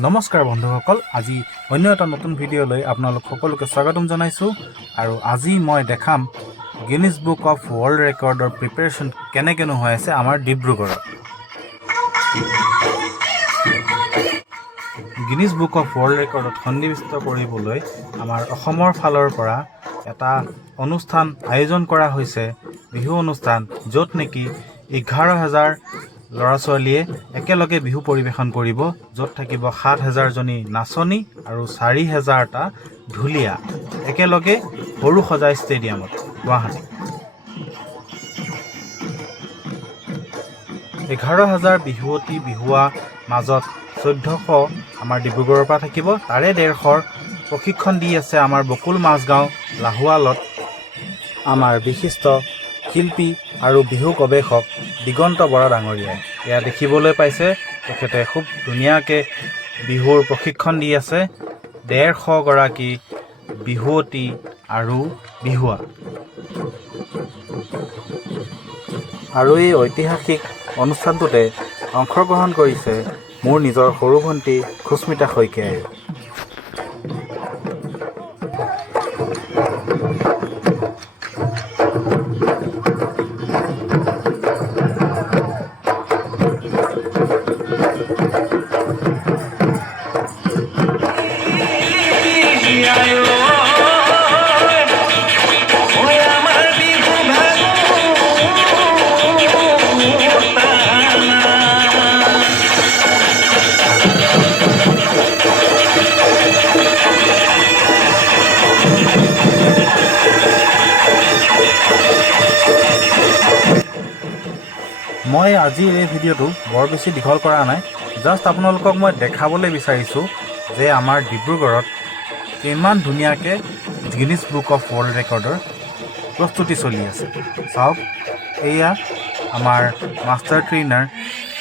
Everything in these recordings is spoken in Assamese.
নমস্কাৰ বন্ধুসকল, আজি অন্য এটা নতুন ভিডিঅ'লৈ আপোনালোক সকলোকে স্বাগতম জনাইছোঁ। আৰু আজি মই দেখাম গিনিছ বুক অফ ৱৰ্ল্ড ৰেকৰ্ডৰ প্ৰিপেৰেশ্যন কেনেকেনো হৈ আছে আমাৰ ডিব্ৰুগড়ত। গিনিছ বুক অফ ৱৰ্ল্ড ৰেকৰ্ডত সন্নিৱিষ্ট কৰিবলৈ আমাৰ অসমৰ ফালৰ পৰা এটা অনুষ্ঠান আয়োজন কৰা হৈছে, বিহু অনুষ্ঠান, য'ত নেকি 11,000 ল'ৰা ছোৱালীয়ে একেলগে বিহু পৰিৱেশন কৰিব, য'ত থাকিব 7,000জনী নাচনী আৰু 4,000টা ঢুলীয়া একেলগে সৰুসজাই ষ্টেডিয়ামত গুৱাহাটী। 11,000 বিহুৱতী বিহুৱা মাজত 1400 আমাৰ ডিব্ৰুগড়ৰ পৰা থাকিব। তাৰে 150ৰ প্ৰশিক্ষণ দি আছে আমাৰ বকুল মাজগাঁও লাহোৱালত আমাৰ বিশিষ্ট শিল্পী আৰু বিহু গৱেষক দিগন্ত বৰা ডাঙৰীয়াই। এয়া দেখিবলৈ পাইছে, তেখেতে খুব ধুনীয়াকৈ বিহুৰ প্ৰশিক্ষণ দি আছে 150 গৰাকী বিহুৱতী আৰু বিহুৱা। আৰু এই ঐতিহাসিক অনুষ্ঠানটোতে অংশগ্ৰহণ কৰিছে মোৰ নিজৰ সৰু ভণ্টী খুস্মিতা শইকীয়াই। মই আজিৰ এই ভিডিঅ'টো বৰ বেছি দীঘল কৰা নাই, জাষ্ট আপোনালোকক মই দেখাবলৈ বিচাৰিছোঁ যে আমাৰ ডিব্ৰুগড়ত কিমান ধুনীয়াকৈ গিনিছ বুক অফ ৱৰ্ল্ড ৰেকৰ্ডৰ প্ৰস্তুতি চলি আছে। চাওক, এয়া আমাৰ মাষ্টাৰ ট্ৰেইনাৰ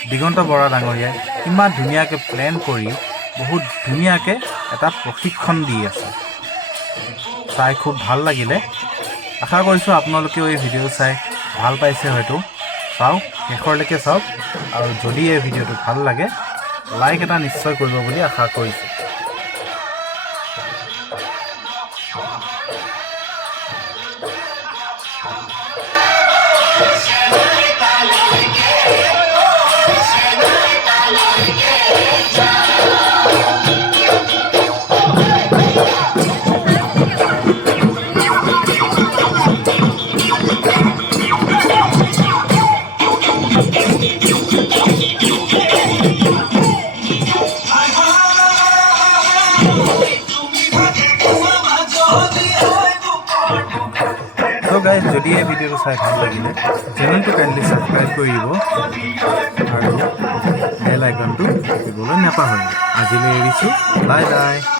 দিগন্ত বৰা ডাঙৰীয়াই কিমান ধুনীয়াকৈ প্লেন কৰি বহুত ধুনীয়াকৈ এটা প্ৰশিক্ষণ দি আছে। চাই খুব ভাল লাগিলে। আশা কৰিছোঁ আপোনালোকেও এই ভিডিঅ' চাই ভাল পাইছে হয়তো। চাওক, শেষৰলৈকে চাওক, আৰু যদি এই ভিডিঅ'টো ভাল লাগে লাইক এটা নিশ্চয় কৰিব বুলি আশা কৰিছোঁ। So guys, যদি এই ভিডিঅ'টো চাই ভাল লাগিলে চেনেলটো কাইণ্ডলি ছাবস্ক্ৰাইব কৰি দিব আৰু বেল আইকনটো দিবলৈ নাপাহৰিব। আজিলৈ এৰিছোঁ, বাই বাই।